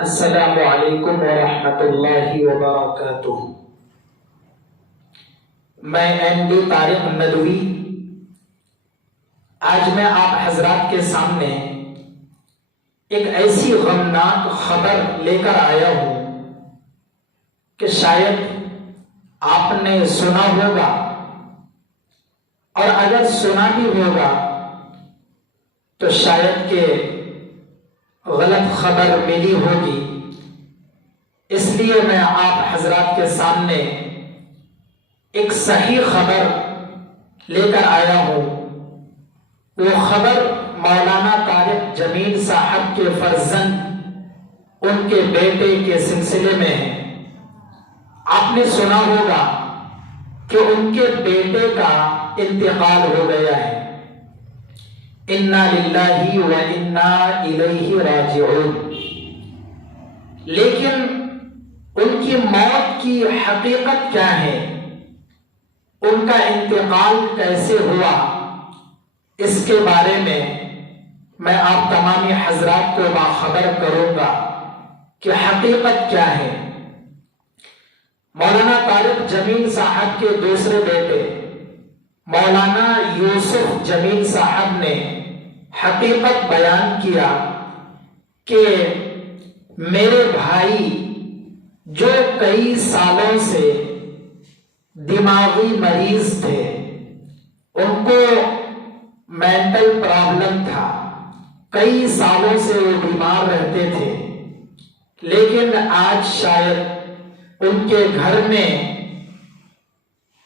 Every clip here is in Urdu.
السلام علیکم ورحمۃ اللہ وبرکاتہ۔ میں ایم ڈی طارق ندوی آج میں آپ حضرات کے سامنے ایک ایسی غمناک خبر لے کر آیا ہوں کہ شاید آپ نے سنا ہوگا، اور اگر سنا بھی ہوگا تو شاید کہ غلط خبر ملی ہوگی، اس لیے میں آپ حضرات کے سامنے ایک صحیح خبر لے کر آیا ہوں۔ وہ خبر مولانا طارق جمیل صاحب کے فرزند ان کے بیٹے کے سلسلے میں ہے۔ آپ نے سنا ہوگا کہ ان کے بیٹے کا انتقال ہو گیا ہے۔ انا للہ و انا الیہ راجعون۔ لیکن ان کی موت کی حقیقت کیا ہے، ان کا انتقال کیسے ہوا، اس کے بارے میں آپ تمامی حضرات کو باخبر کروں گا کہ حقیقت کیا ہے۔ مولانا طارق جمیل صاحب کے دوسرے بیٹے مولانا یوسف جمیل صاحب نے حقیقت بیان کیا کہ میرے بھائی جو کئی سالوں سے دماغی مریض تھے، ان کو مینٹل پرابلم تھا، کئی سالوں سے وہ بیمار رہتے تھے، لیکن آج شاید ان کے گھر میں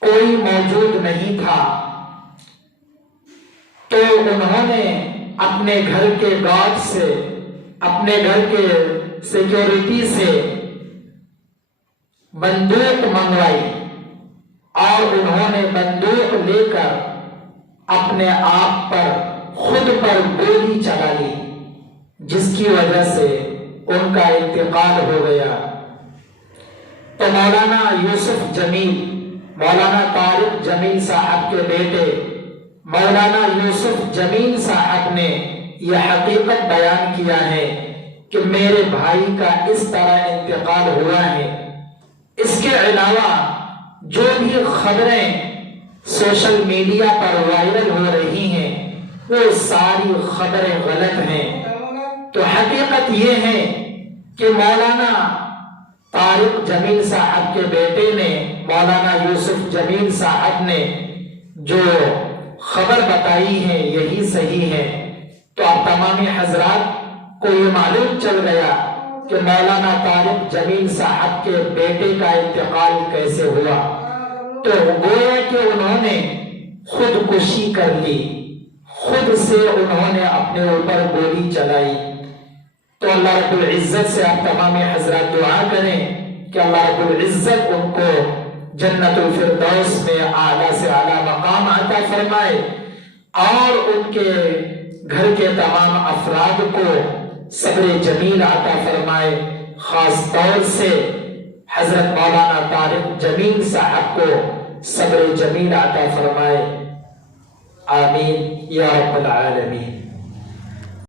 کوئی موجود نہیں تھا، تو انہوں نے اپنے گھر کے گارڈ سے، اپنے گھر کے سیکیورٹی سے بندوق منگوائی، اور انہوں نے بندوق لے کر اپنے آپ پر، خود پر گولی چلا لی، جس کی وجہ سے ان کا انتقال ہو گیا۔ تو مولانا یوسف جمیل، مولانا طارق جمیل صاحب کے بیٹے مولانا یوسف جمیل صاحب نے یہ حقیقت بیان کیا ہے کہ میرے بھائی کا اس طرح انتقال ہوا ہے۔ اس کے علاوہ جو بھی خبریں سوشل میڈیا پر وائرل ہو رہی ہیں، وہ ساری خبریں غلط ہیں۔ تو حقیقت یہ ہے کہ مولانا طارق جمیل صاحب کے بیٹے نے، مولانا یوسف جمیل صاحب نے جو خبر بتائی ہے یہی صحیح ہے۔ تو آپ تمامی حضرات کو یہ معلوم چل گیا کہ مولانا طارق جمیل صاحب کے بیٹے کا انتقال کیسے ہوا۔ تو گویا کہ انہوں نے خودکشی کر لی، خود سے انہوں نے اپنے اوپر گولی چلائی۔ تو اللہ رب العزت سے آپ تمامی حضرات دعا کریں کہ اللہ رب العزت ان کو جنت الفردوس میں اعلیٰ سے اعلیٰ مقام عطا فرمائے، اور ان کے گھر کے تمام افراد کو صبر جمیل عطا فرمائے، خاص طور سے حضرت مولانا طارق جمیل صاحب کو صبر جمیل عطا فرمائے۔ آمین یا رب العالمین۔